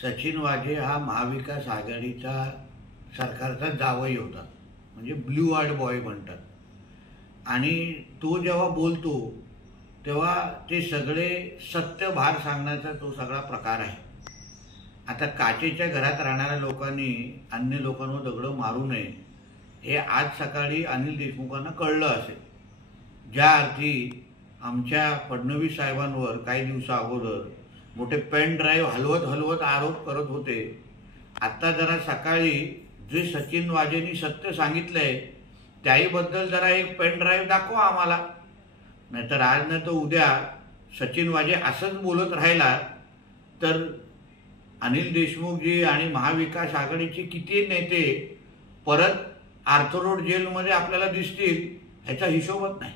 सचिन वाझे हा महाविकास आघाडीचा सरकारचा जावई होता, म्हणजे ब्लू आर्ट बॉय म्हणतात। आणि तो जेव्हा बोलतो तेव्हा ते सगळे सत्य भार सांगण्याचा तो सगळा प्रकार आहे। आता काचेच्या घरात राहणाऱ्या लोकांनी अन्य लोकांवर दगड मारू नये हे आज सकाळी अनिल देशमुखांना कळलं असेल। ज्या अर्थी आमच्या फडणवीस साहेबांवर काही दिवसा अगोदर मोठे पेन ड्राईव्ह हलवत आरोप करत होते, आता जरा सकाळी जे सचिन वाझेंनी सत्य सांगितलंय त्याहीबद्दल जरा एक पेन ड्राईव्ह दाखवा आम्हाला। नाहीतर आज नाही तर उद्या सचिन वाझे असंच बोलत राहिला तर अनिल देशमुखजी आणि महाविकास आघाडीचे किती नेते परत आर्थर रोड जेलमध्ये आपल्याला दिसतील ह्याचा हिशोबच नाही।